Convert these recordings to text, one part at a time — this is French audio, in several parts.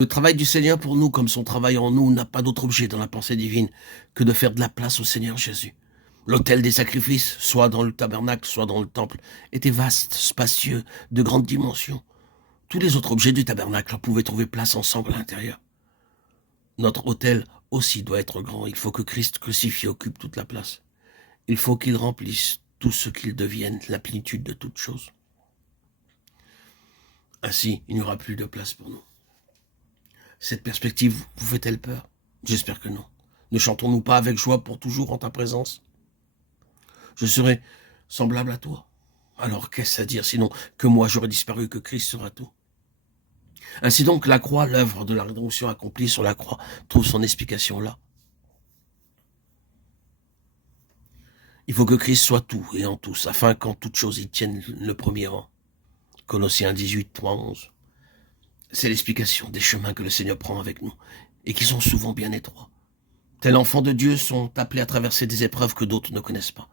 Le travail du Seigneur pour nous, comme son travail en nous, n'a pas d'autre objet dans la pensée divine que de faire de la place au Seigneur Jésus. L'autel des sacrifices, soit dans le tabernacle, soit dans le temple, était vaste, spacieux, de grande dimension. Tous les autres objets du tabernacle pouvaient trouver place ensemble à l'intérieur. Notre autel aussi doit être grand. Il faut que Christ crucifié occupe toute la place. Il faut qu'il remplisse tout ce qu'il devienne, la plénitude de toutes choses. Ainsi, il n'y aura plus de place pour nous. Cette perspective vous fait-elle peur? J'espère que non. Ne chantons-nous pas avec joie pour toujours en ta présence? Je serai semblable à toi. Alors qu'est-ce à dire sinon que moi j'aurais disparu, que Christ sera tout? Ainsi donc la croix, l'œuvre de la rédemption accomplie sur la croix, trouve son explication là. Il faut que Christ soit tout et en tous, afin qu'en toute chose il tienne le premier rang. Colossiens 18, 3, 11. C'est l'explication des chemins que le Seigneur prend avec nous, et qui sont souvent bien étroits. Tels enfants de Dieu sont appelés à traverser des épreuves que d'autres ne connaissent pas.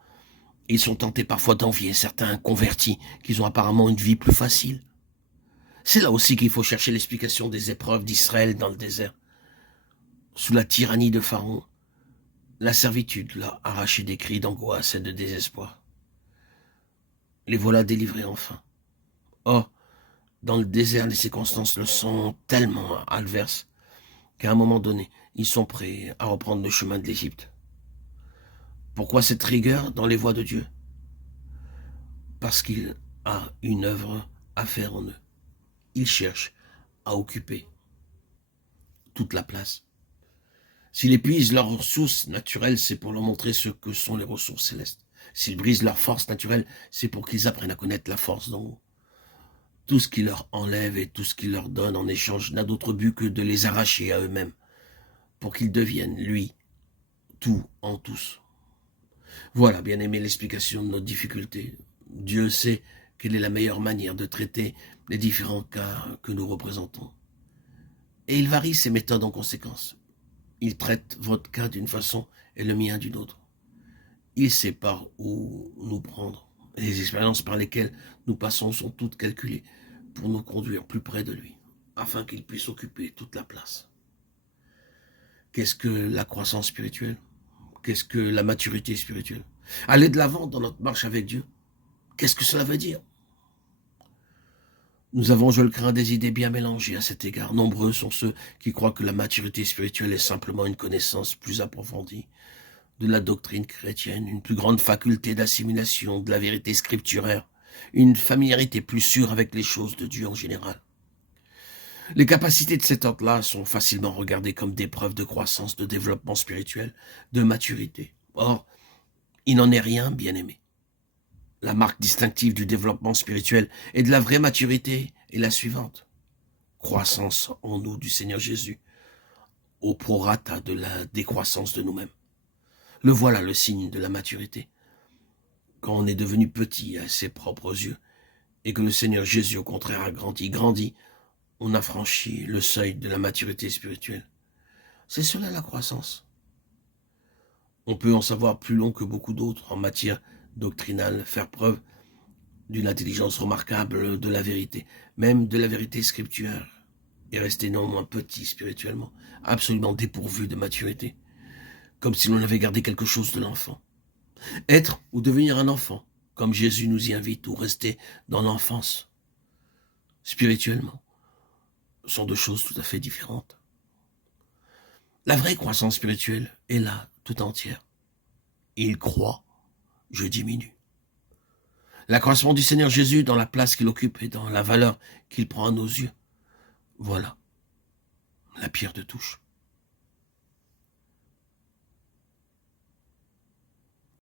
Ils sont tentés parfois d'envier certains convertis qui ont apparemment une vie plus facile. C'est là aussi qu'il faut chercher l'explication des épreuves d'Israël dans le désert. Sous la tyrannie de Pharaon, la servitude l'a arraché des cris d'angoisse et de désespoir. Les voilà délivrés enfin. Or, dans le désert, les circonstances le sont tellement adverses qu'à un moment donné, ils sont prêts à reprendre le chemin de l'Égypte. Pourquoi cette rigueur dans les voies de Dieu? Parce qu'il a une œuvre à faire en eux. Il cherche à occuper toute la place. S'il épuise leurs ressources naturelles, c'est pour leur montrer ce que sont les ressources célestes. S'il brise leurs forces naturelles, c'est pour qu'ils apprennent à connaître la force d'en haut. Tout ce qu'il leur enlève et tout ce qu'il leur donne en échange n'a d'autre but que de les arracher à eux-mêmes, pour qu'ils deviennent, lui, tout en tous. Voilà, bien aimé, l'explication de notre difficulté. Dieu sait quelle est la meilleure manière de traiter les différents cas que nous représentons. Et il varie ses méthodes en conséquence. Il traite votre cas d'une façon et le mien d'une autre. Il sait par où nous prendre. Et les expériences par lesquelles nous passons sont toutes calculées pour nous conduire plus près de lui, afin qu'il puisse occuper toute la place. Qu'est-ce que la croissance spirituelle? Qu'est-ce que la maturité spirituelle? Aller de l'avant dans notre marche avec Dieu. Qu'est-ce que cela veut dire? Nous avons, je le crains, des idées bien mélangées à cet égard. Nombreux sont ceux qui croient que la maturité spirituelle est simplement une connaissance plus approfondie de la doctrine chrétienne, une plus grande faculté d'assimilation de la vérité scripturaire, une familiarité plus sûre avec les choses de Dieu en général. Les capacités de cet ordre-là sont facilement regardées comme des preuves de croissance, de développement spirituel, de maturité. Or, il n'en est rien, bien-aimé. La marque distinctive du développement spirituel et de la vraie maturité est la suivante. Croissance en nous du Seigneur Jésus, au prorata de la décroissance de nous-mêmes. Le voilà le signe de la maturité. Quand on est devenu petit à ses propres yeux, et que le Seigneur Jésus, au contraire, a grandi, on a franchi le seuil de la maturité spirituelle. C'est cela la croissance. On peut en savoir plus long que beaucoup d'autres en matière doctrinale, faire preuve d'une intelligence remarquable de la vérité, même de la vérité scripturaire, et rester néanmoins petit spirituellement, absolument dépourvu de maturité, comme si l'on avait gardé quelque chose de l'enfant. Être ou devenir un enfant, comme Jésus nous y invite, ou rester dans l'enfance, spirituellement, sont deux choses tout à fait différentes. La vraie croissance spirituelle est là, tout entière. Il croit, je diminue. L'accroissement du Seigneur Jésus dans la place qu'il occupe et dans la valeur qu'il prend à nos yeux, voilà la pierre de touche.